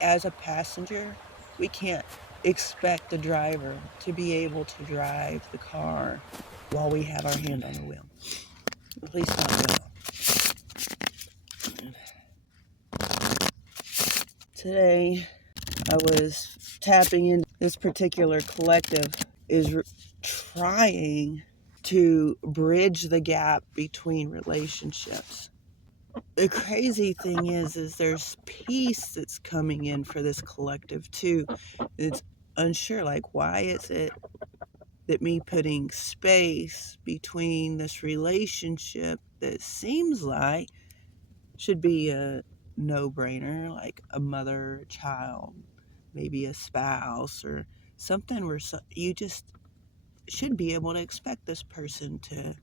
as a passenger, we can't expect the driver to be able to drive the car while we have our hand on the wheel. At least not well. Today, I was tapping in. This particular collective is trying to bridge the gap between relationships. The crazy thing is there's peace that's coming in for this collective too. It's unsure, like, why is it that me putting space between this relationship that seems like should be a no-brainer, like a mother, child, maybe a spouse or something where you just should be able to expect this person to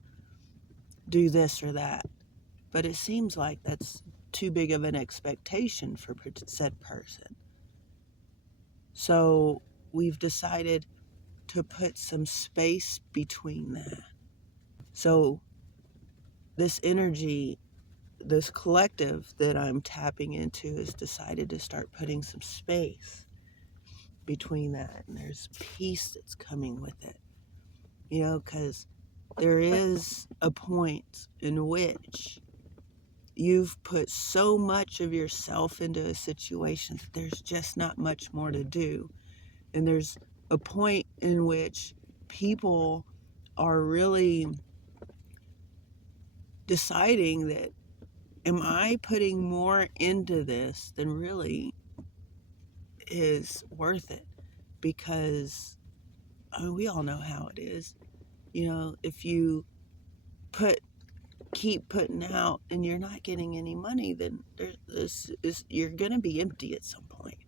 do this or that. But it seems like that's too big of an expectation for said person. So we've decided to put some space between that. So this energy, this collective that I'm tapping into has decided to start putting some space between that. And there's peace that's coming with it. You know, because there is a point in which you've put so much of yourself into a situation that there's just not much more to do. And there's a point in which people are really deciding that, am I putting more into this than really is worth it? Because we all know how it is. You know, if you keep putting out and you're not getting any money, then you're going to be empty at some point.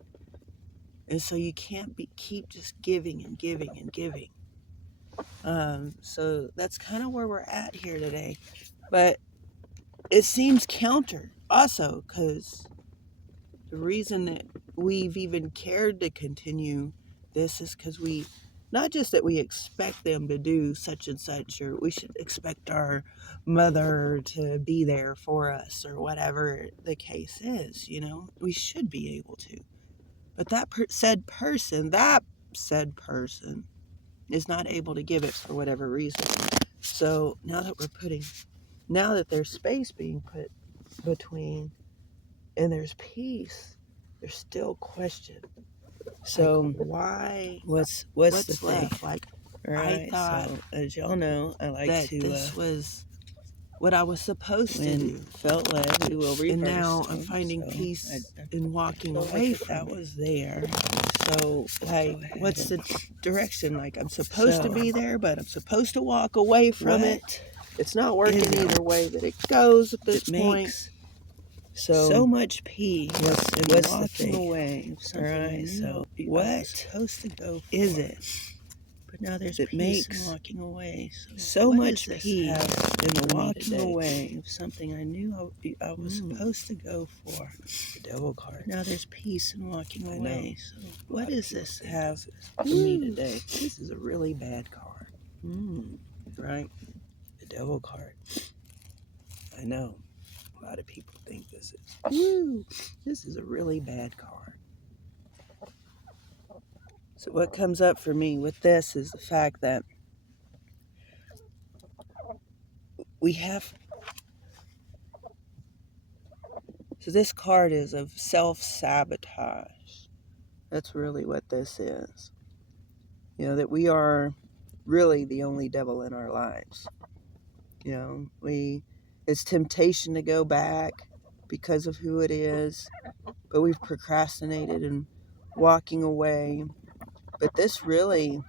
And so you can't keep just giving and giving and giving. So that's kind of where we're at here today. But it seems counter also, because the reason that we've even cared to continue this is because not just that we expect them to do such and such, or we should expect our mother to be there for us, or whatever the case is, you know, we should be able to. But that said person is not able to give it for whatever reason. So now that there's space being put between and there's peace, there's still question. So like, why? What's the thing? Like, right, I thought, so as y'all know, I like that this was what I was supposed to do. Felt led, we will reverse. And now I'm finding peace in walking away from that. Was there. So, like, what's the direction? Like, I'm supposed to be there, but I'm supposed to walk away from it. It's not working either way that it goes at this point. So much peace in walking away. All right, so what supposed to go is it? But now there's peace in walking away. So much peace in walking away of something I knew I was supposed to go for. The devil card. Now there's peace in walking away. So what does this have for me today? This is a really bad card. Right? The devil card. I know. A lot of people think this is a really bad card. So what comes up for me with this is the fact that so this card is of self-sabotage. That's really what this is. You know, that we are really the only devil in our lives. You know, it's temptation to go back because of who it is, but we've procrastinated and walking away. But this really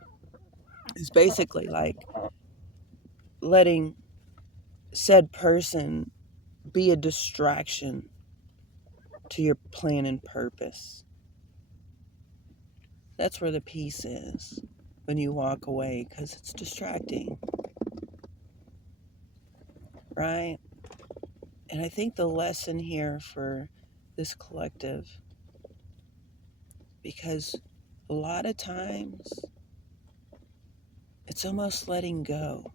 is basically like letting said person be a distraction to your plan and purpose. That's where the peace is when you walk away, because it's distracting, right? And I think the lesson here for this collective, because a lot of times it's almost letting go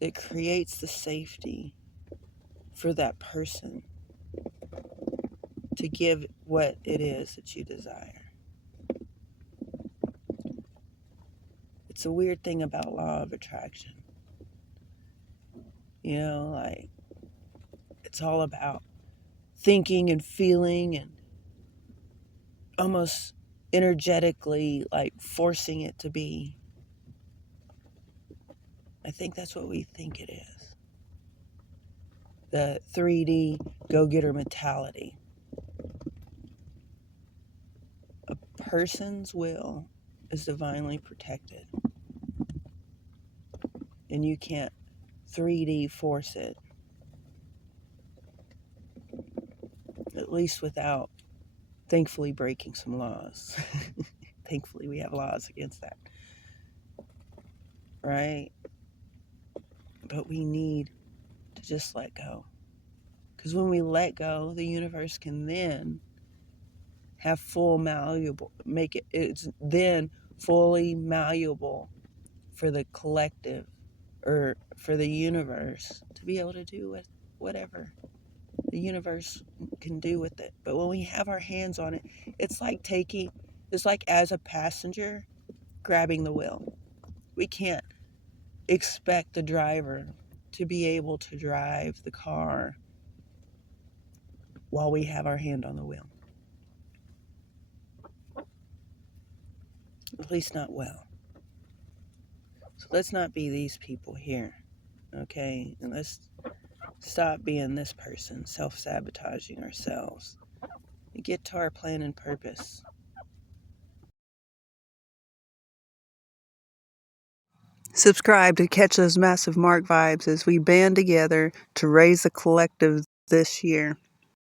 that creates the safety for that person to give what it is that you desire. It's a weird thing about law of attraction. You know, like, it's all about thinking and feeling and almost energetically like forcing it to be. I think that's what we think it is. The 3D go-getter mentality. A person's will is divinely protected, and you can't 3D force it, at least without thankfully breaking some laws. Thankfully, we have laws against that, right? But we need to just let go. Because when we let go, the universe can then have full malleable, it's then fully malleable for the collective or for the universe to be able to do with whatever the universe can do with it. But when we have our hands on it, it's like as a passenger grabbing the wheel. We can't expect the driver to be able to drive the car while we have our hand on the wheel. At least not well. So let's not be these people here, okay? And let's stop being this person, self-sabotaging ourselves, and get to our plan and purpose. Subscribe to catch those massive Mark vibes as we band together to raise the collective this year.